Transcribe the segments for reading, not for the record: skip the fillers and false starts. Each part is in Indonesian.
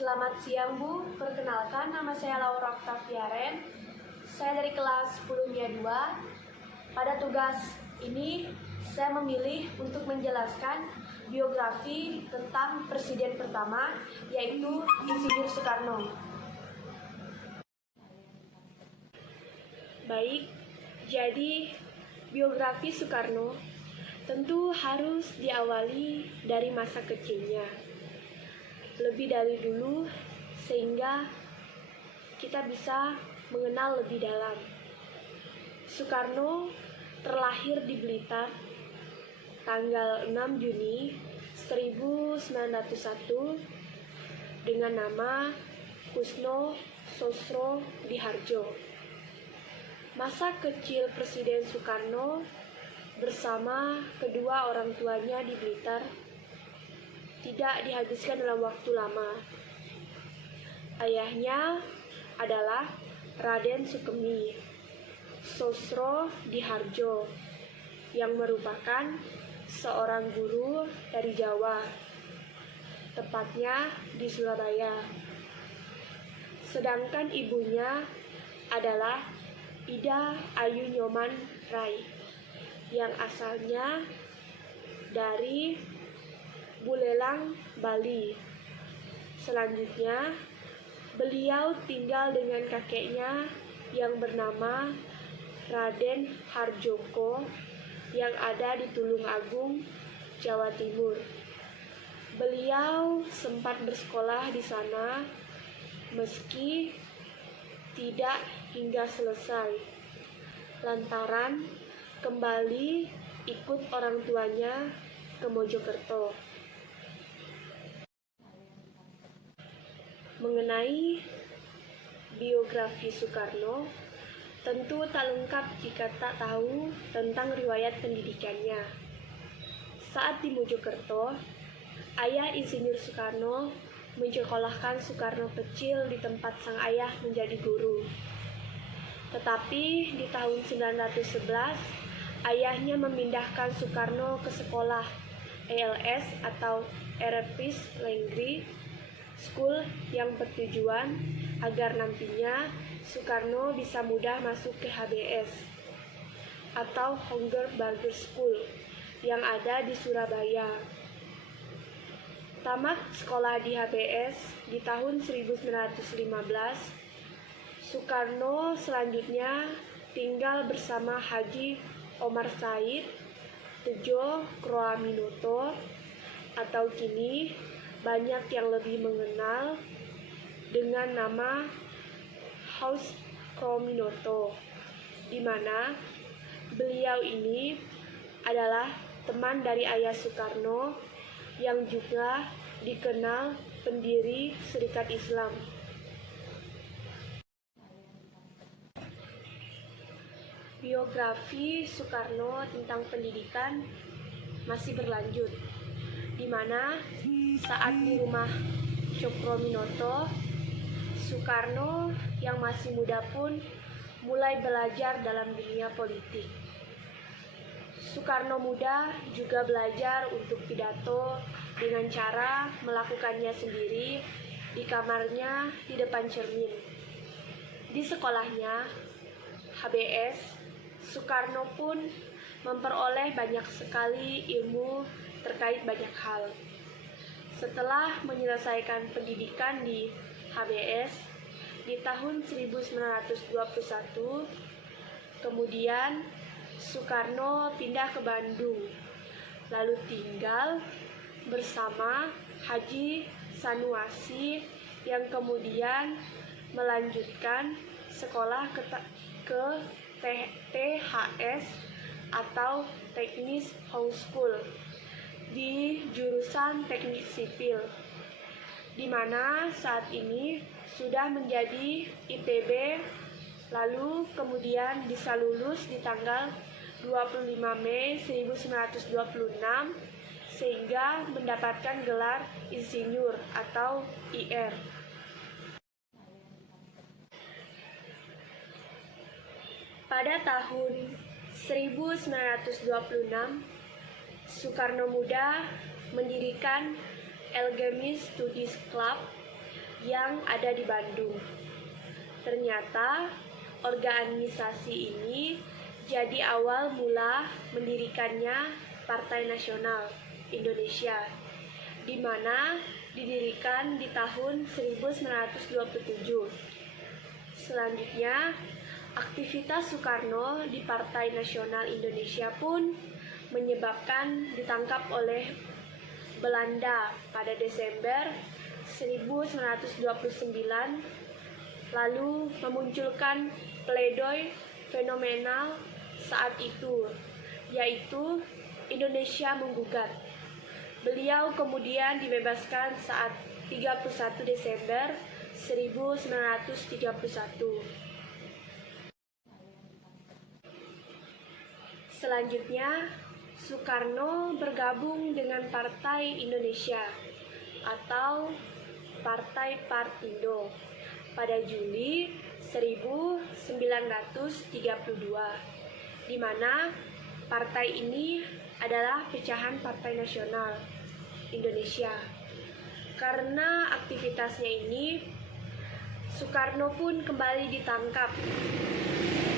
Selamat siang Bu, perkenalkan nama saya Laura Octaviaren. Saya dari kelas 10-2. Pada tugas ini saya memilih untuk menjelaskan biografi tentang presiden pertama, yaitu Insinyur Soekarno. Baik, jadi biografi Soekarno tentu harus diawali dari masa kecilnya. Lebih dari dulu, sehingga kita bisa mengenal lebih dalam. Soekarno terlahir di Blitar tanggal 6 Juni 1901 dengan nama Kusno Sosro Diharjo. Masa kecil Presiden Soekarno bersama kedua orang tuanya di Blitar tidak dihabiskan dalam waktu lama. Ayahnya adalah Raden Sukemi Sosro Diharjo yang merupakan seorang guru dari Jawa, tepatnya di Surabaya. Sedangkan ibunya adalah Ida Ayu Nyoman Rai yang asalnya dari Buleleng, Bali. Selanjutnya, beliau tinggal dengan kakeknya yang bernama Raden Harjoko yang ada di Tulungagung, Jawa Timur. Beliau sempat bersekolah di sana meski tidak hingga selesai, lantaran kembali ikut orang tuanya ke Mojokerto. Mengenai biografi Soekarno, tentu tak lengkap jika tak tahu tentang riwayat pendidikannya. Saat di Mojokerto, ayah Insinyur Soekarno menyekolahkan Soekarno kecil di tempat sang ayah menjadi guru. Tetapi di tahun 1911, ayahnya memindahkan Soekarno ke sekolah ELS atau Erepis Lenggri School yang bertujuan agar nantinya Soekarno bisa mudah masuk ke HBS atau Hunger Burger School yang ada di Surabaya. Tamat sekolah di HBS di tahun 1915, Soekarno selanjutnya tinggal bersama Haji Omar Said Tejo Kroaminoto atau kini banyak yang lebih mengenal dengan nama Haus Kroaminoto, di mana beliau ini adalah teman dari ayah Soekarno yang juga dikenal pendiri Serikat Islam. Biografi Soekarno tentang pendidikan masih berlanjut, di mana saat di rumah Cokroaminoto, Soekarno yang masih muda pun mulai belajar dalam dunia politik. Soekarno muda juga belajar untuk pidato dengan cara melakukannya sendiri di kamarnya di depan cermin. Di sekolahnya, HBS, Soekarno pun memperoleh banyak sekali ilmu terkait banyak hal. Setelah menyelesaikan pendidikan di HBS di tahun 1921, kemudian Soekarno pindah ke Bandung, lalu tinggal bersama Haji Sanuasi yang kemudian melanjutkan sekolah ke THS atau Teknis High School di jurusan Teknik Sipil, di mana saat ini sudah menjadi ITB, lalu kemudian bisa lulus di tanggal 25 Mei 1926 sehingga mendapatkan gelar insinyur atau IR. Pada tahun 1926, Soekarno Muda mendirikan Alchemist Studies Club yang ada di Bandung. Ternyata organisasi ini jadi awal mula mendirikannya Partai Nasional Indonesia, di mana didirikan di tahun 1927. Selanjutnya, aktivitas Soekarno di Partai Nasional Indonesia pun menyebabkan ditangkap oleh Belanda pada Desember 1929, lalu memunculkan pledoi fenomenal saat itu, yaitu Indonesia menggugat. Beliau kemudian dibebaskan saat 31 Desember 1931. Selanjutnya, Soekarno bergabung dengan Partai Indonesia atau Partai Partindo pada Juli 1932, di mana partai ini adalah pecahan Partai Nasional Indonesia. Karena aktivitasnya ini, Soekarno pun kembali ditangkap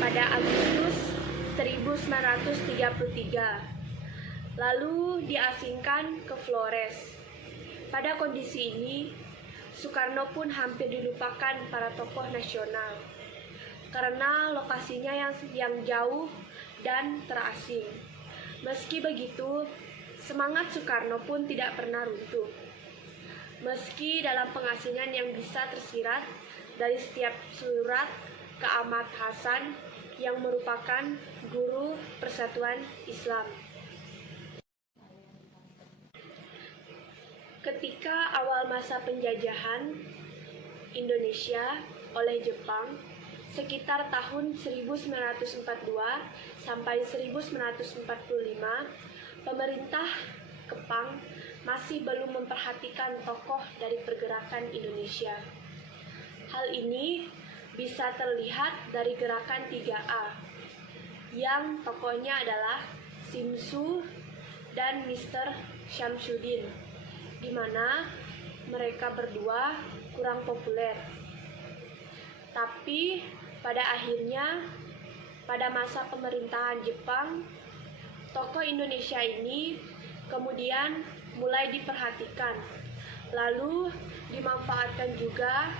pada Agustus 1933, lalu diasingkan ke Flores. Pada kondisi ini, Soekarno pun hampir dilupakan para tokoh nasional karena lokasinya yang jauh dan terasing. Meski begitu, semangat Soekarno pun tidak pernah runtuh. Meski dalam pengasingan yang bisa tersirat dari setiap surat ke Ahmad Hasan yang merupakan guru Persatuan Islam. Ketika awal masa penjajahan Indonesia oleh Jepang, sekitar tahun 1942 sampai 1945, pemerintah Jepang masih belum memperhatikan tokoh dari pergerakan Indonesia. Hal ini bisa terlihat dari gerakan 3A, yang tokohnya adalah Simsu dan Mr. Syamsuddin, di mana mereka berdua kurang populer. Tapi pada akhirnya, pada masa pemerintahan Jepang, tokoh Indonesia ini kemudian mulai diperhatikan, lalu dimanfaatkan juga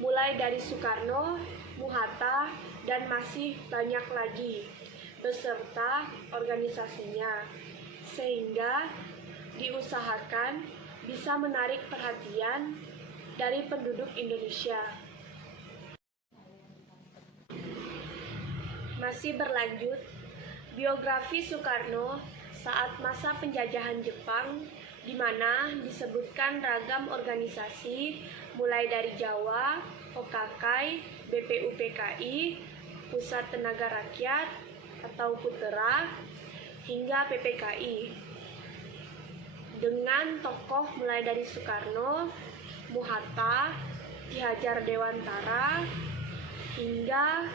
mulai dari Soekarno, Muhatta, dan masih banyak lagi beserta organisasinya, sehingga diusahakan bisa menarik perhatian dari penduduk Indonesia. Masih berlanjut, biografi Soekarno saat masa penjajahan Jepang, di mana disebutkan ragam organisasi mulai dari Jawa, Hokkakai, BPUPKI, Pusat Tenaga Rakyat atau Putera, hingga PPKI. Dengan tokoh mulai dari Soekarno, Muhatta, Ki Hajar Dewantara, hingga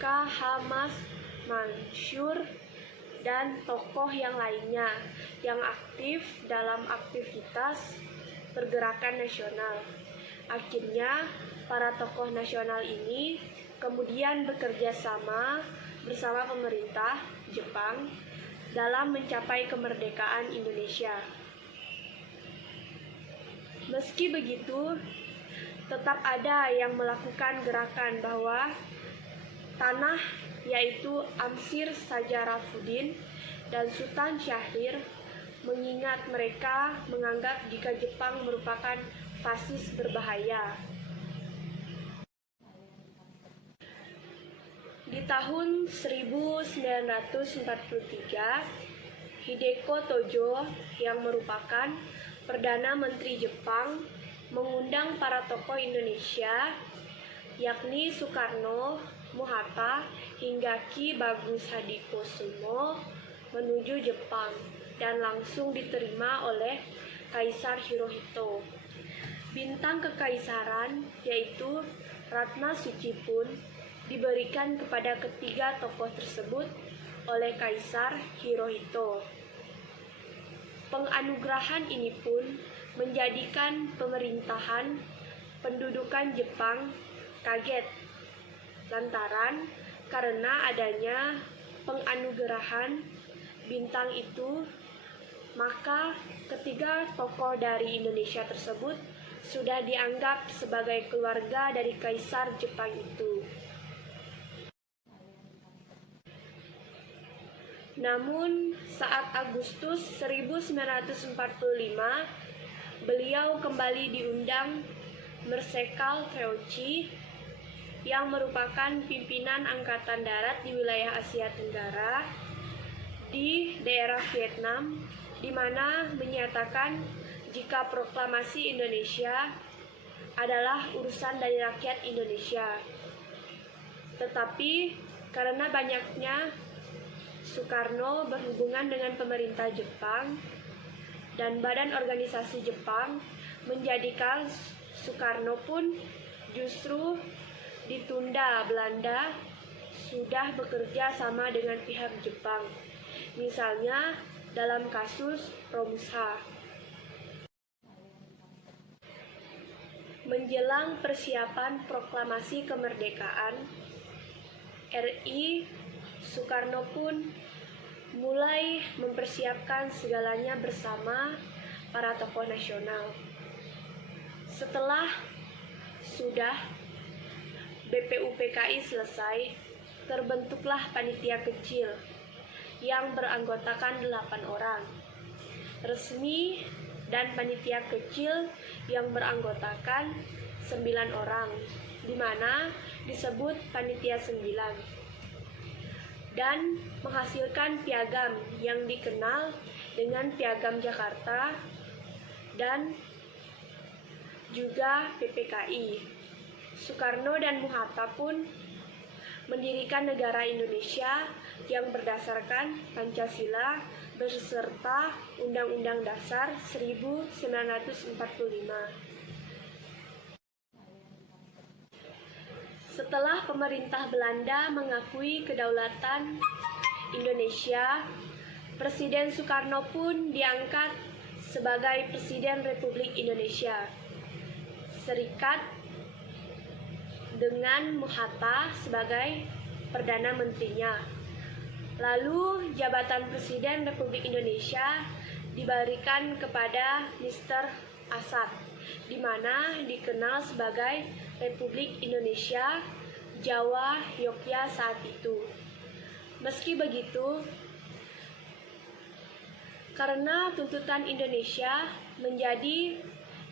K. H. Mansur, dan tokoh yang lainnya yang aktif dalam aktivitas pergerakan nasional. Akhirnya, para tokoh nasional ini kemudian bekerja sama bersama pemerintah Jepang dalam mencapai kemerdekaan Indonesia. Meski begitu, tetap ada yang melakukan gerakan bahwa tanah, yaitu Amsir Sajarafuddin dan Sultan Syahrir, mengingat mereka menganggap jika Jepang merupakan fasis berbahaya. Di tahun 1943, Hideko Tojo yang merupakan Perdana Menteri Jepang mengundang para tokoh Indonesia, yakni Soekarno, Muhatta, hingga Ki Bagus Hadikusumo menuju Jepang dan langsung diterima oleh Kaisar Hirohito. Bintang kekaisaran, yaitu Ratna Suci pun diberikan kepada ketiga tokoh tersebut oleh Kaisar Hirohito. Penganugerahan ini pun menjadikan pemerintahan pendudukan Jepang kaget lantaran karena adanya penganugerahan bintang itu, maka ketiga tokoh dari Indonesia tersebut sudah dianggap sebagai keluarga dari Kaisar Jepang itu. Namun, saat Agustus 1945, beliau kembali diundang Marsekal Treucci yang merupakan pimpinan Angkatan Darat di wilayah Asia Tenggara di daerah Vietnam, di mana menyatakan jika proklamasi Indonesia adalah urusan dari rakyat Indonesia. Tetapi karena banyaknya Soekarno berhubungan dengan pemerintah Jepang dan badan organisasi Jepang, menjadikan Soekarno pun justru ditunda. Belanda sudah bekerja sama dengan pihak Jepang, misalnya dalam kasus Romusha. Menjelang persiapan proklamasi kemerdekaan RI, Soekarno pun mulai mempersiapkan segalanya bersama para tokoh nasional. Setelah sudah BPUPKI selesai, terbentuklah panitia kecil yang beranggotakan 8 orang. Resmi dan panitia kecil yang beranggotakan 9 orang, di mana disebut panitia 9. Dan menghasilkan piagam yang dikenal dengan Piagam Jakarta dan juga PPKI. Soekarno dan Bung Hatta pun mendirikan negara Indonesia yang berdasarkan Pancasila beserta Undang-Undang Dasar 1945. Setelah pemerintah Belanda mengakui kedaulatan Indonesia, Presiden Soekarno pun diangkat sebagai Presiden Republik Indonesia Serikat dengan Hatta sebagai Perdana Menterinya. Lalu jabatan Presiden Republik Indonesia diberikan kepada Mr. Asad, di mana dikenal sebagai Republik Indonesia Jawa Yogyakarta saat itu. Meski begitu, karena tuntutan Indonesia menjadi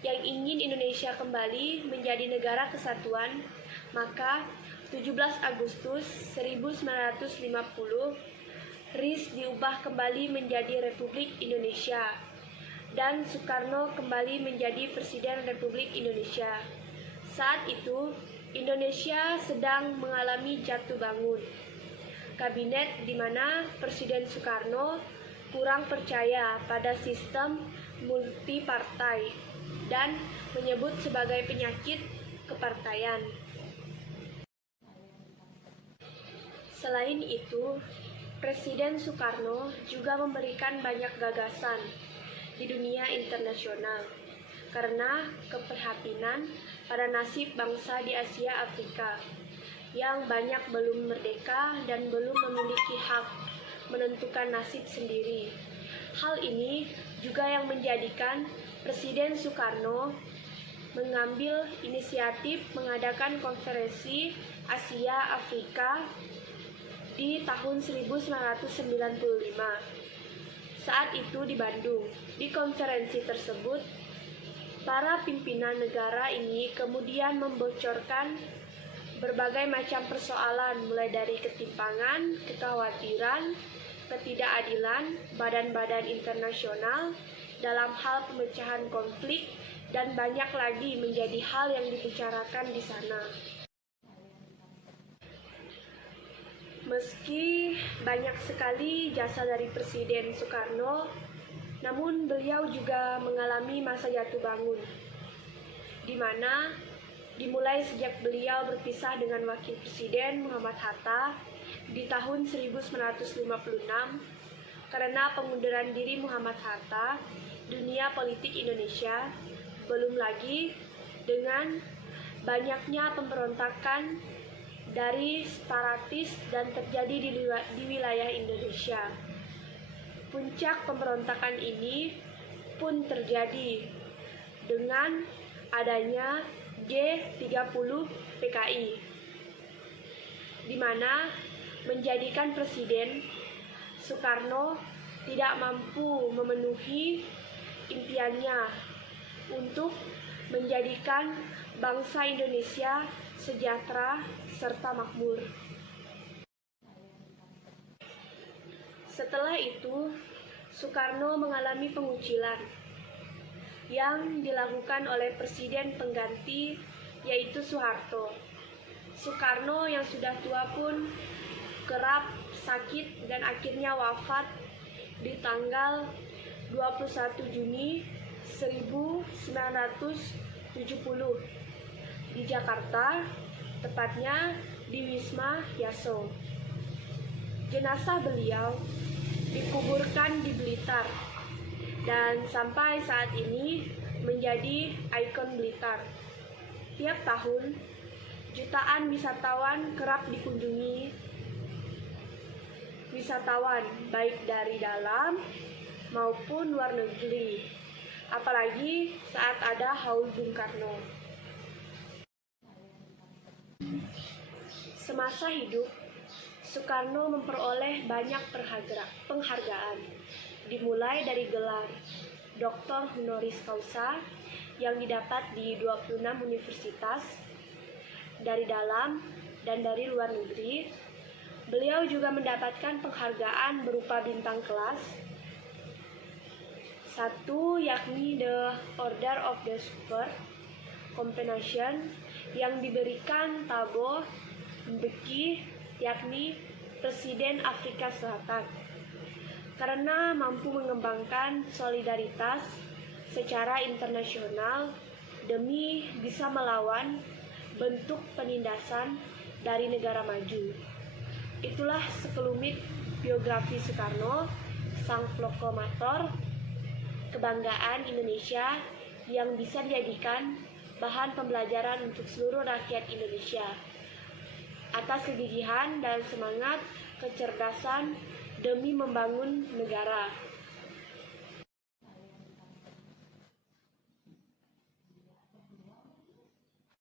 yang ingin Indonesia kembali menjadi negara kesatuan, maka 17 Agustus 1950 RIS diubah kembali menjadi Republik Indonesia dan Soekarno kembali menjadi Presiden Republik Indonesia. Saat itu, Indonesia sedang mengalami jatuh bangun kabinet di mana Presiden Soekarno kurang percaya pada sistem multipartai dan menyebut sebagai penyakit kepartaian. Selain itu, Presiden Soekarno juga memberikan banyak gagasan di dunia internasional karena keprihatinan pada nasib bangsa di Asia Afrika yang banyak belum merdeka dan belum memiliki hak menentukan nasib sendiri. Hal ini juga yang menjadikan Presiden Soekarno mengambil inisiatif mengadakan konferensi Asia Afrika di tahun 1995. Saat itu di Bandung. Di konferensi tersebut, para pimpinan negara ini kemudian membocorkan berbagai macam persoalan, mulai dari ketimpangan, kekhawatiran, ketidakadilan badan-badan internasional dalam hal pemecahan konflik, dan banyak lagi menjadi hal yang dibicarakan di sana. Meski banyak sekali jasa dari Presiden Soekarno, namun beliau juga mengalami masa jatuh bangun, di mana dimulai sejak beliau berpisah dengan Wakil Presiden Muhammad Hatta di tahun 1956. karena pengunduran diri Muhammad Hatta, dunia politik Indonesia, belum lagi dengan banyaknya pemberontakan dari separatis dan terjadi di wilayah Indonesia. Puncak pemberontakan ini pun terjadi dengan adanya G30 PKI, di mana menjadikan Presiden Soekarno tidak mampu memenuhi impiannya untuk menjadikan bangsa Indonesia sejahtera serta makmur. Setelah itu, Soekarno mengalami pengucilan yang dilakukan oleh presiden pengganti, yaitu Soeharto. Soekarno yang sudah tua pun kerap sakit dan akhirnya wafat di tanggal 21 Juni 1970 di Jakarta, tepatnya di Wisma Yaso. Jenazah beliau dikuburkan di Blitar dan sampai saat ini menjadi ikon Blitar. Tiap tahun, jutaan wisatawan kerap dikunjungi wisatawan baik dari dalam maupun luar negeri, apalagi saat ada Haul Bung Karno. Semasa hidup, Soekarno memperoleh banyak penghargaan, dimulai dari gelar Dr. Honoris Causa yang didapat di 26 universitas dari dalam dan dari luar negeri. Beliau juga mendapatkan penghargaan berupa bintang kelas. Satu yakni the Order of the Super Compassion yang diberikan Thabo Mbeki, yakni Presiden Afrika Selatan, karena mampu mengembangkan solidaritas secara internasional demi bisa melawan bentuk penindasan dari negara maju. Itulah sekelumit biografi Soekarno, sang proklamator kebanggaan Indonesia yang bisa dijadikan bahan pembelajaran untuk seluruh rakyat Indonesia. Atas kegigihan dan semangat kecerdasan demi membangun negara.